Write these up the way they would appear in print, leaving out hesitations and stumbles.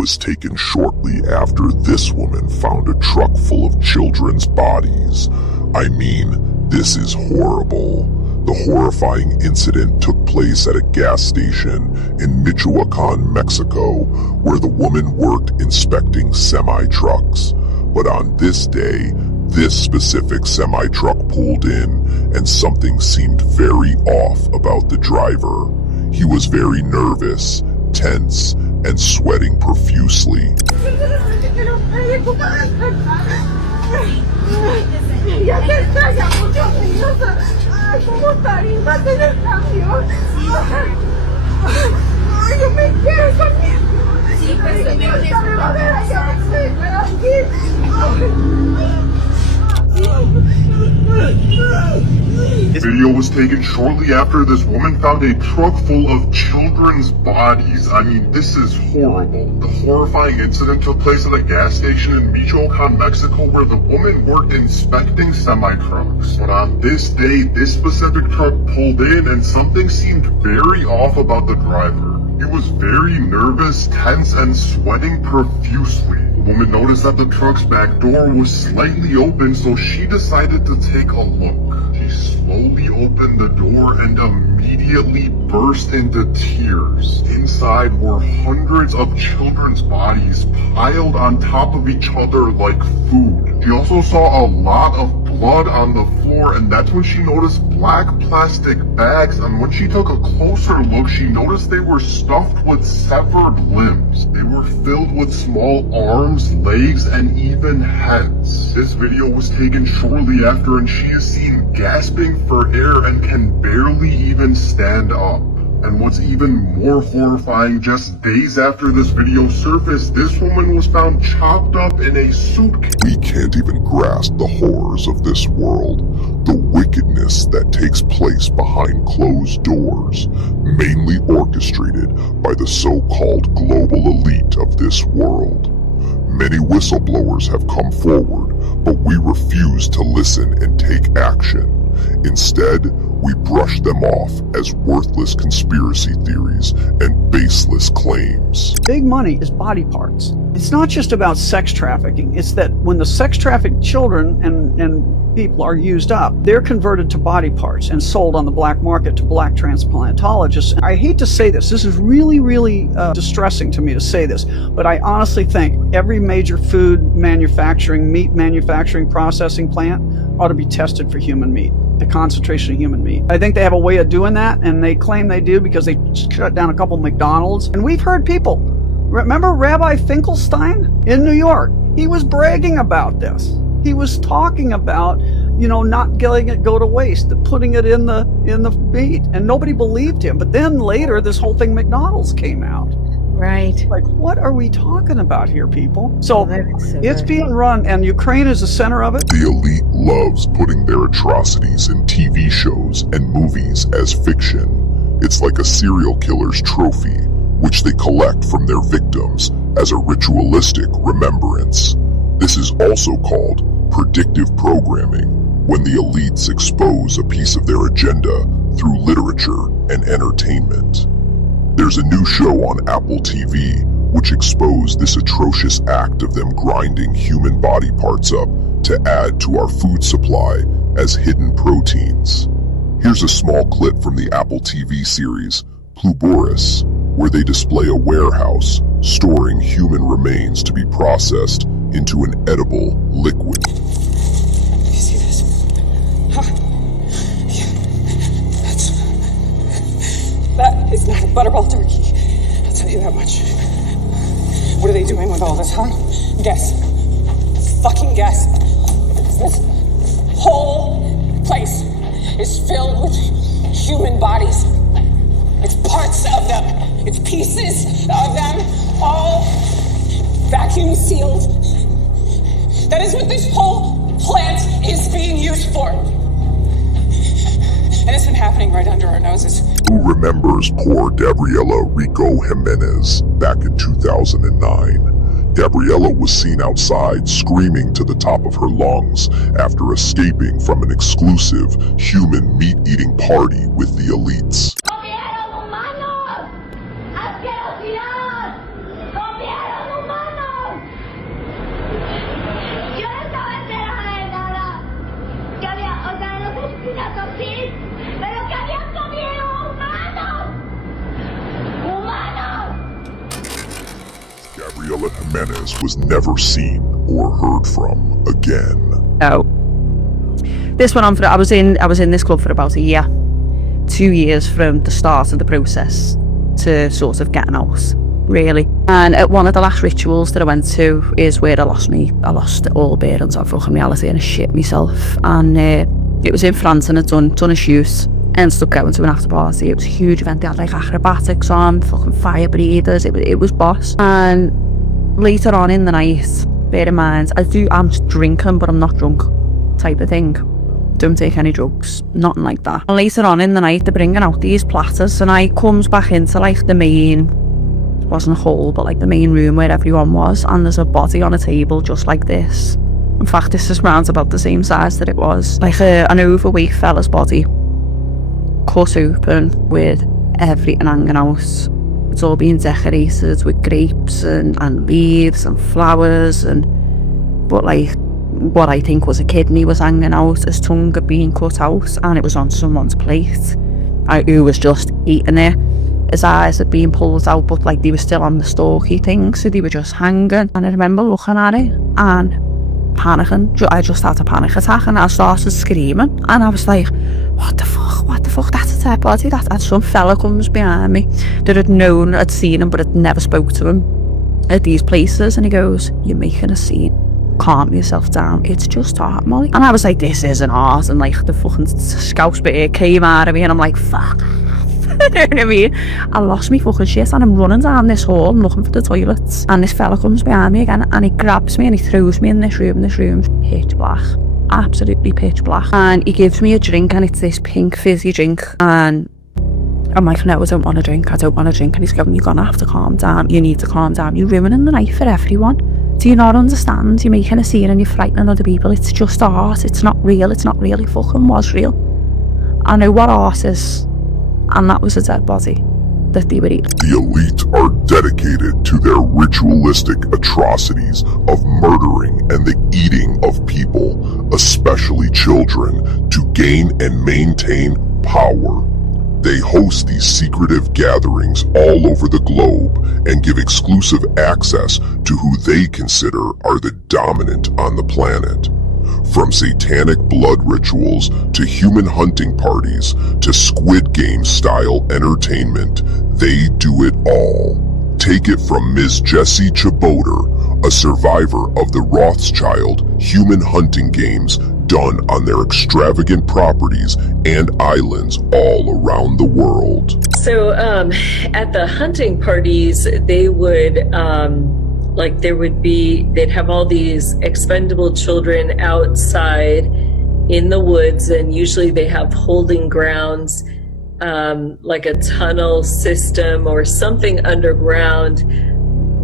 was taken shortly after this woman found a truck full of children's bodies. I mean, this is horrible. The horrifying incident took place at a gas station in Michoacan, Mexico, where the woman worked inspecting semi-trucks. But on this day, this specific semi-truck pulled in, and something seemed very off about the driver. He was very nervous, tense, and sweating profusely. The video was taken shortly after this woman found a truck full of children's bodies. I mean, this is horrible. The horrifying incident took place at a gas station in Michoacan, Mexico, where the woman worked inspecting semi-trucks. But on this day, this specific truck pulled in and something seemed very off about the driver. He was very nervous, tense, and sweating profusely. The woman noticed that the truck's back door was slightly open, so she decided to take a look. She slowly opened the door and immediately burst into tears. Inside were hundreds of children's bodies piled on top of each other like food. She also saw a lot of blood on the floor, and that's when she noticed black plastic bags, and when she took a closer look, she noticed they were stuffed with severed limbs. They were filled with small arms, legs, and even heads. This video was taken shortly after, and she is seen gasping for air and can barely even stand up. And what's even more horrifying, just days after this video surfaced, this woman was found chopped up in a suitcase. We can't even grasp the horrors of this world, the wickedness that takes place behind closed doors, mainly orchestrated by the so-called global elite of this world. Many whistleblowers have come forward, but we refuse to listen and take action. Instead, we brush them off as worthless conspiracy theories and baseless claims. Big money is body parts. It's not just about sex trafficking. It's that when the sex trafficked children and people are used up, they're converted to body parts and sold on the black market to black transplantologists. I hate to say this. This is really, really distressing to me to say this, but I honestly think every major food manufacturing, meat manufacturing, processing plant ought to be tested for human meat. The concentration of human meat. I think they have a way of doing that, and they claim they do because they shut down a couple of McDonald's. And we've heard people, remember Rabbi Finkelstein in New York? He was bragging about this. He was talking about, not letting it go to waste, putting it in the meat, and nobody believed him. But then later, this whole thing McDonald's came out. Right. Like, what are we talking about here, people? So it's being run, and Ukraine is the center of it. The elite loves putting their atrocities in TV shows and movies as fiction. It's like a serial killer's trophy, which they collect from their victims as a ritualistic remembrance. This is also called predictive programming, when the elites expose a piece of their agenda through literature and entertainment. There's a new show on Apple TV which exposed this atrocious act of them grinding human body parts up to add to our food supply as hidden proteins. Here's a small clip from the Apple TV series Pluboris, where they display a warehouse storing human remains to be processed into an edible liquid. You see this? Huh? That is not a Butterball turkey. I'll tell you that much. What are they doing with all this, huh? Guess. Fucking guess. This whole place is filled with human bodies. It's parts of them. It's pieces of them, all vacuum sealed. That is what this whole plant is being used for. And it's been happening right under our noses. Who remembers poor Gabriela Rico Jimenez back in 2009? Gabriela was seen outside screaming to the top of her lungs after escaping from an exclusive human meat-eating party with the elites. ¡Comieron humanos! ¡Asquerosidad! ¡Comieron menace was never seen or heard from again. Oh. This went on for, I was in this club for about a year. 2 years from the start of the process to sort of getting out, really. And at one of the last rituals that I went to is where I lost all bearings of fucking reality and I shit myself. And it was in France and I'd done a shoot. Ended up going to an after party. It was a huge event. They had like acrobatics on, fucking fire breathers. It was boss. And later on in the night, bear in mind, I'm drinking but I'm not drunk type of thing. Don't take any drugs, nothing like that. And later on in the night, they're bringing out these platters and I comes back into like the main, it wasn't a hall, but like the main room where everyone was, and there's a body on a table just like this. In fact, this is round about the same size that it was. Like an overweight fella's body, cut open with everything hanging out. It's all being decorated with grapes and leaves and flowers, but like what I think was a kidney was hanging out, his tongue had been cut out, and it was on someone's plate. Who was just eating it. His eyes had been pulled out, but like they were still on the stalky thing, so they were just hanging. And I remember looking at it and panicking. I just had a panic attack and I started screaming. And I was like, what the fuck, that's a dead body. And some fella comes behind me that had seen him but had never spoke to him at these places, and he goes, you're making a scene. Calm yourself down, it's just art, Molly. And I was like, this isn't art. And like the fucking scouse bit came out of me and I'm like, fuck. You know what I mean? I lost me fucking shit and I'm running down this hall, I'm looking for the toilets, and this fella comes behind me again and he grabs me and he throws me in this room's pitch black, absolutely pitch black, and he gives me a drink and it's this pink fizzy drink, and I'm like, no, I don't want to drink, and he's going, you're gonna have to calm down, you need to calm down, you're ruining the night for everyone. Do you not understand? You're making a scene and you're frightening other people. It's just art. It's not real. It's not really fucking was real. I know what art is. And that was a dead body that they were eating. The elite are dedicated to their ritualistic atrocities of murdering and the eating of people, especially children, to gain and maintain power. They host these secretive gatherings all over the globe and give exclusive access to who they consider are the dominant on the planet. From satanic blood rituals to human hunting parties to Squid Game style entertainment, they do it all. Take it from Ms. Jessie Chaboter, a survivor of the Rothschild human hunting games done on their extravagant properties and islands all around the world. So at the hunting parties, they would they'd have all these expendable children outside in the woods, and usually they have holding grounds, like a tunnel system or something underground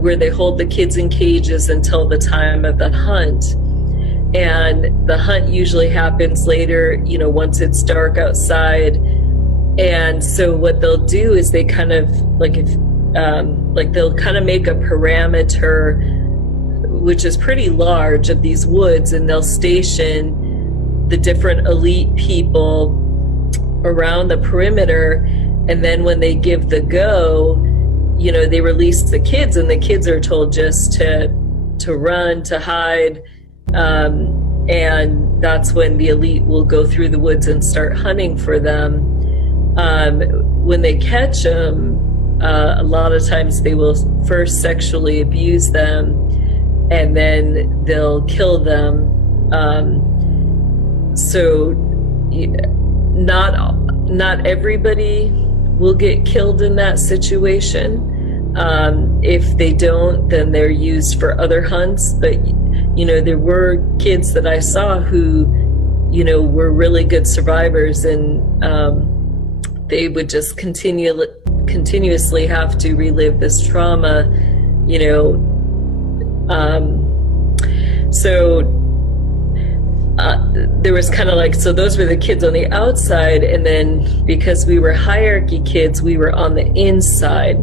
where they hold the kids in cages until the time of the hunt. And the hunt usually happens later, once it's dark outside. And so what they'll do is they kind of they'll kind of make a perimeter, which is pretty large, of these woods, and they'll station the different elite people around the perimeter. And then when they give the go, they release the kids, and the kids are told just to run, to hide. And that's when the elite will go through the woods and start hunting for them. When they catch them, a lot of times they will first sexually abuse them and then they'll kill them. So not everybody will get killed in that situation. If they don't, then they're used for other hunts. But there were kids that I saw who, were really good survivors, and they would just continuously have to relive this trauma, So there was kind of so those were the kids on the outside, and then because we were hierarchy kids, we were on the inside.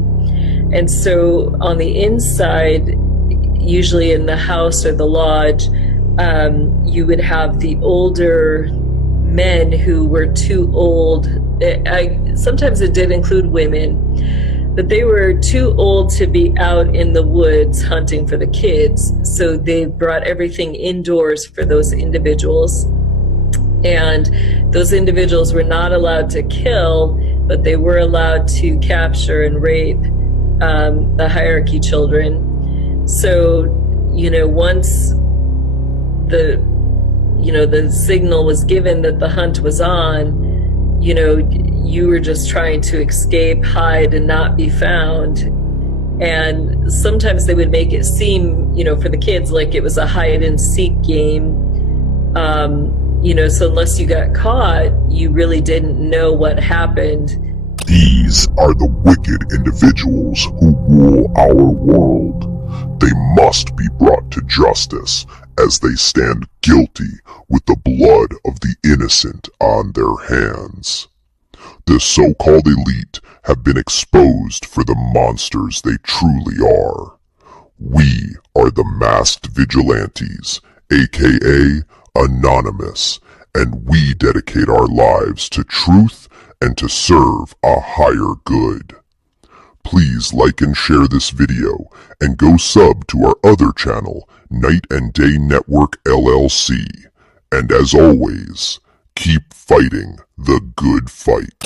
And so on the inside, usually in the house or the lodge, you would have the older men who were too old. Sometimes it did include women, But they were too old to be out in the woods hunting for the kids, so they brought everything indoors for those individuals. And those individuals were not allowed to kill, but they were allowed to capture and rape the hierarchy children. So, once the signal was given that the hunt was on, you were just trying to escape, hide, and not be found. And sometimes they would make it seem, for the kids, like it was a hide and seek game. So unless you got caught, you really didn't know what happened. These are the wicked individuals who rule our world. They must be brought to justice as they stand guilty with the blood of the innocent on their hands. The so-called elite have been exposed for the monsters they truly are. We are the masked vigilantes, aka Anonymous, and we dedicate our lives to truth and to serve a higher good. Please like and share this video and go sub to our other channel, Night and Day Network LLC. And as always, keep fighting the good fight.